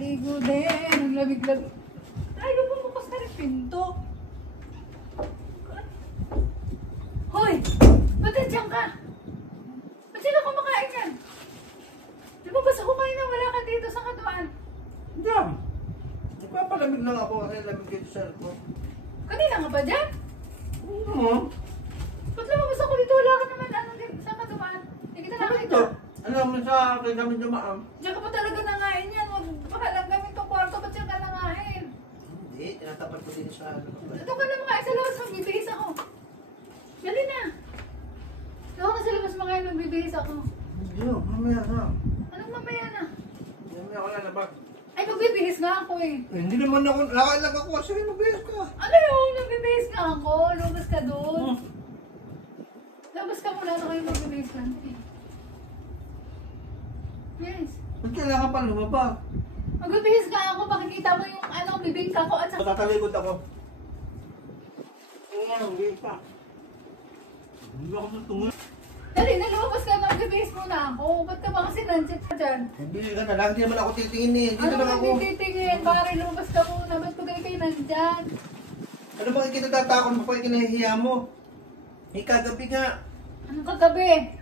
Maligo din. Ang lamig-lamig. Ay, bumukas na rin pinto. Hoy! Ba't nandiyan ka? Ba't sila kumakain yan? Di ba basta kumain na wala ka dito sa kaduan? Diyan. Nagpapalamig lang ako kasi lamig kayo sa ko. Kanina nga ba dyan? Oo. Ba't lumabas ako dito? Wala ka naman ano din sa kaduan. Hindi kita nakita. Alam mo sa akin kami dumaan. Diyan ka pa talaga nangain yan. Huwag pahalang gamit itong kwarto. Ba't diyan ka nangain? Hindi, tinatapat ko din sa ano. Ito ka na mga sa labas. Magbibihis ako. Dali na. Ito ka na sa labas mga magbibihis ako. Hindi, mamaya na. Anong mamaya na? Mamaya ako lalabas. Ay, magbibihis nga ako eh. Hindi naman ako, nakalag ako. Sige, magbihis ka. Ano yun? Nagbibihis nga ako. Lumabas ka doon. Labas ka muna na kayo magbibihis lang eh. Yes. Ba't kailangan pa lumabas? Magbibihis nga ako. Makikita mo yung ano, bibig ko at saka... Matatalikod ako. Oo nga, magbihis pa. Hindi ako natungin. Dali na, lumabas ka na. Magbibihis muna ako. Ba't ka ba kasi nandiyan ka dyan? Hindi ka na lang, hindi naman ako titingin eh. Dito Ano lang ka ako. titingin? Pare, lumabas ka muna. Ba't ko kayo nandyan? Ano ba kinatatakon mo pa kinahihiya mo? Kagabi nga. Anong kagabi?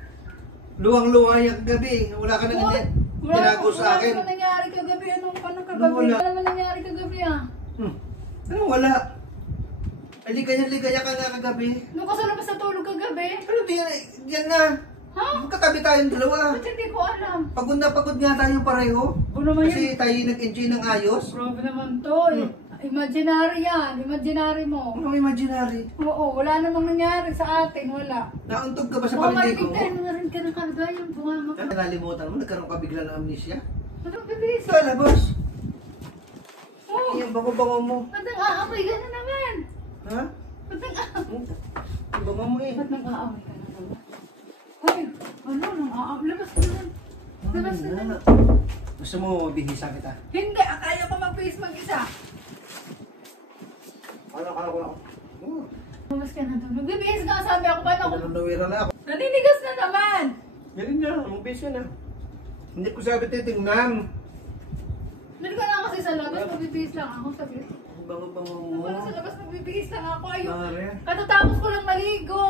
Luwang-luwa yung gabi. Wala ka na tinago sa akin. Wala naman nangyari kagabi. Anong kagabi? Wala. Wala naman nangyari kagabi ah. Ano wala? Ligaya ka nga kagabi. Nung ka sa labas na tulog kagabi? Ano yan na? Ha? Magkatabi tayong dalawa. Ba't hindi ko alam? Pagod na pagod nga tayo pareho. O naman Kasi tayo nag-enjoy ng ayos. Grabe naman to eh. Imaginary yan. Imaginary mo. Anong imaginary? Oo, wala namang nangyari sa atin. Wala. Nauntog ka ba sa Baka paligid marinig mo? tayo na rin ka ng karga yung bunganga ka. Nalimutan mo, nagkaroon ka bigla ng amnesia? Anong bibis? Sa labas. Oo. Yung bango-bango mo. Ba't nang-aamay ka na naman? Ha? Ba't nang-aamay? Yung bango mo eh. Ba't nang-aamay ka na naman? Hoy, ano nang-aamay? Labas ka na. Labas ka na. Gusto mo bihisan kita? Hindi, kaya ko mag-face mag-isa. Akala ko ako. Labas ka na doon. Magbibihis ka, sabi ako. Paano ako? Nanunawira na ako. Naninigas na naman. Meron na, magbihis na. Hindi ko sabi titingnan. Dali ka na kasi sa labas, magbibihis lang ako. Sabi ko. Bango-bango Ako mo. na sa labas, magbibihis lang ako. Ayun. Mare. Katatapos ko lang maligo.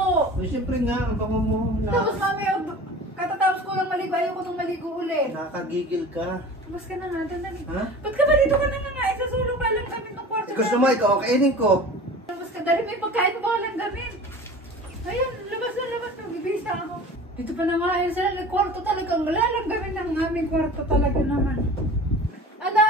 Siyempre nga, ang bango mo. Tapos mamaya, katatapos ko lang maligo. Ayoko nang maligo ulit. Nakakagigil ka. Labas ka na nga, dali. Ha? Ba't ka ba dito ka na nga? Sa sulong ka lang kami ng kwarto. Gusto mo, ikaw, kainin ko. Labas ka, dali may pagkain mo ba walang gamin? Ayun, labas na, magbibihis na ako. Dito pa na nga yun sila, kwarto talagang lalang gamin ng aming kwarto talaga naman. Ano?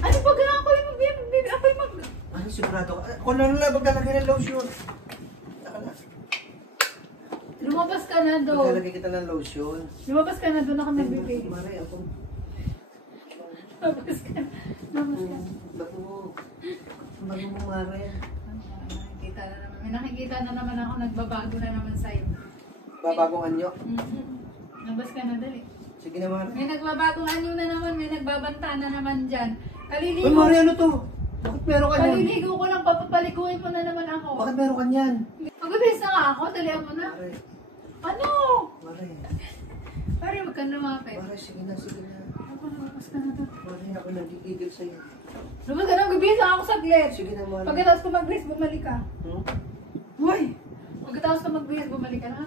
Ano pag ako yung magbibig? Ako yung mag... Ano, sigurado ka? Ako na lang, maglalagay ng lotion. Saka na. Lumabas ka na doon. Maglalagay kita ng lotion. Lumabas ka na doon ako magbibig. Mare, ako. Lumabas ka na. Lumabas ka. Bago mo. Bago mo, Mare. Nakikita na naman. May nakikita na naman ako, nagbabago na naman sa'yo. Babagong anyo. Lumabas ka na, dali. Sige na, Mare. May nagbabagong anyo na naman, may nagbabanta na naman dyan. Kaliligo. Uy, Mare, ano to? Bakit meron ka niyan? Kaliligo ko lang, papapaliguin mo na naman ako. Bakit meron ka niyan? Magbibihis na nga ako, dalihan mo na. Mare, Ano? Mare. Pare, wag ka lumapit. Mare, sige na, sige na. Ako, lumabas ka na doon. Mare, ako nagigigil sa'yo. Lumabas ka na, magbibihis na ako saglit. Sige na, Mare. Pagkatapos ko magbihis, bumalik ka. Hmm? Hoy! Pagkatapos ko magbihis, bumalik ka na.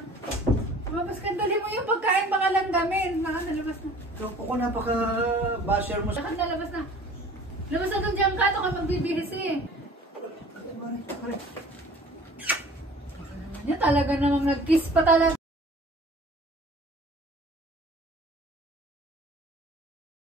Lumabas ka, dali mo yung pagkain, baka lang gamin. Baka nalabas na. So, ako napaka-basher mo. Lakad na, labas na. Labas na doon dyan ka, ito ka magbibihis eh. Mare, Mare. Yan talaga namang nag-kiss pa talaga.